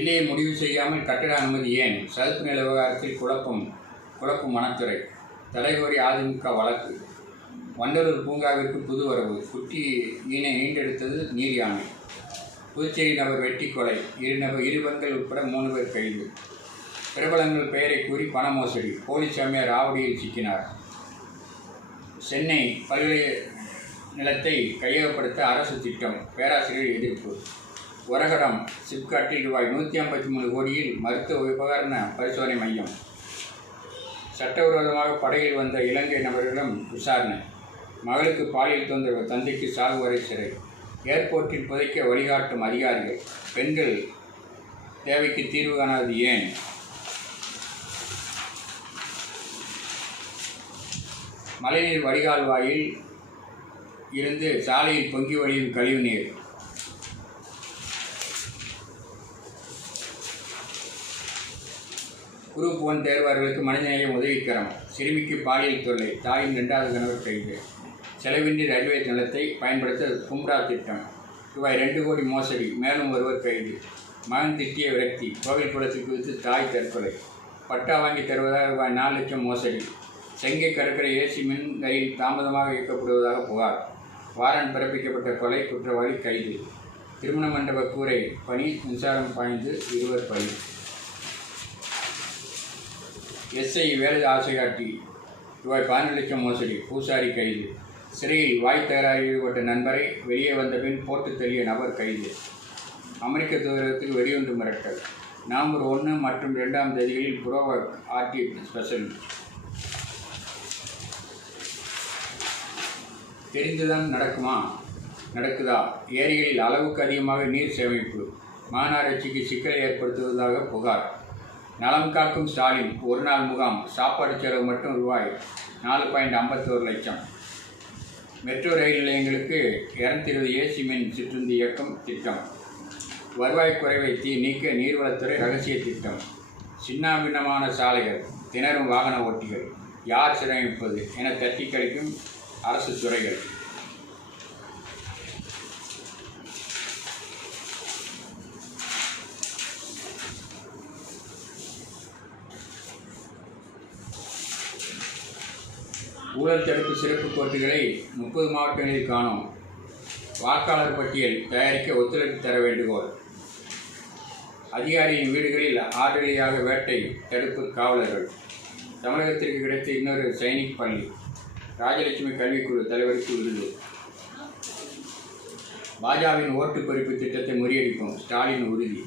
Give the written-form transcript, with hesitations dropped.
எல்லையை முடிவு செய்யாமல் கட்டட அனுமதி ஏன்? சதுப்பு நில விவகாரத்தில் குழப்பம் வனத்துறை. தலைகோரி அதிமுக வழக்கு. வண்டலூர் பூங்காவிற்கு புது வரவு. குட்டி ஈண்டெடுத்தது நீர் யானை. புதுச்சேரி நபர் வெட்டி கொலை. இரு பெண்கள் உட்பட 3 பேர் கைது. பிரபலங்கள் பெயரை கூறி பண மோசடி. போலி சாமியார் ஆவடியில் சிக்கினார். சென்னை பல்கலை நிலத்தை கையகப்படுத்த அரசு திட்டம். பேராசிரியர் எதிர்ப்பு. உரகடம் சிப்காட்டில் ரூபாய் 153 கோடியில் மருத்துவ உபகரண பரிசோதனை மையம். சட்டவிரோதமாக படகில் வந்த இலங்கை நபர்களிடம் விசாரணை. மகளுக்கு பாலியல் தொந்தரவு. தந்தைக்கு சாகு வரை சிறை. ஏர்போர்ட்டில் புதைக்க வழிகாட்டும் அதிகாரிகள். பெண்கள் தேவைக்கு தீர்வு காணாதது ஏன்? மழைநீர் வடிகால் வாயில் இருந்து சாலையில் பொங்கி வழியும் கழிவுநீர். குரூப் 1 தேர்வாளர்களுக்கு மனிதநேயம் உதவிக்கரம். சிறுமிக்கு பாலியல் தொல்லை. தாயின் 2வது கணவர் கைது. செலவின்றி ரயில்வே நிலத்தை பயன்படுத்த கும்ரா திட்டம். ரூபாய் 2 கோடி மோசடி. மேலும் ஒருவர் கைது. மகன் திட்டிய விரக்தி. கோவில் குளத்தில் குதித்து தாய் தற்கொலை. பட்டா வாங்கி தருவதாக ரூபாய் 4 லட்சம் மோசடி. செங்கை கடற்கரை ஏசி மின் ரயில் தாமதமாக இயக்கப்படுவதாக புகார். வாரண்ட் பிறப்பிக்கப்பட்ட கொலை குற்றவாளி கைது. திருமண மண்டப கூரை பணி மின்சாரம் பாய்ந்து 2 பலி. எஸ்ஐ வேலை ஆசை காட்டி ரூபாய் 12 லட்சம் மோசடி. பூசாரி கைது. சிறையில் வாய் தகராறில் ஈடுபட்ட நண்பரை வெளியே வந்த பின் போட்டு தள்ளிய நபர் கைது. அமெரிக்க தூதரகத்தில் வெடிகுண்டு மிரட்டல். நவம்பர் 1 மற்றும் 2ஆம் தேதிகளில் புரோவக் ஆர்டி ஸ்பெஷல். தெரிந்துதான் நடக்குதா? ஏரிகளில் அளவுக்கு அதிகமாக நீர் சேமிப்பு. மாநகராட்சிக்கு சிக்கலை ஏற்படுத்துவதாக புகார். நலம் காக்கும் ஸ்டாலின். ஒரு நாள் முகாம். சாப்பாடு செலவு மட்டும் ரூபாய் 4.51 லட்சம். மெட்ரோ ரயில் நிலையங்களுக்கு 220 ஏசி மின் சிற்றுந்தி இயக்கம் திட்டம். வருவாய் குறைவை நீக்க நீர்வளத்துறை ரகசிய திட்டம். சின்னாபின்னமான சாலைகள். திணறும் வாகன ஓட்டிகள். யார் சிரமிப்பது என தட்டி கழிக்கும் அரசு துறைகள். ஊழல் தடுப்பு சிறப்பு கோர்ட்டுகளை 30 மாவட்டங்களில் காணோம். வாக்காளர் பட்டியல் தயாரிக்க ஒத்துழைப்பு தர வேண்டுகோள். அதிகாரியின் வீடுகளில் ஆர்டலியாக வேட்டை தடுப்பு காவலர்கள். தமிழகத்திற்கு கிடைத்த இன்னொரு சைனிக் பள்ளி. ராஜலட்சுமி கல்விக்குழு தலைவருக்கு விருது. பாஜகவின் ஓட்டு பறிப்பு திட்டத்தை முறியடிக்கும் ஸ்டாலின் உறுதி.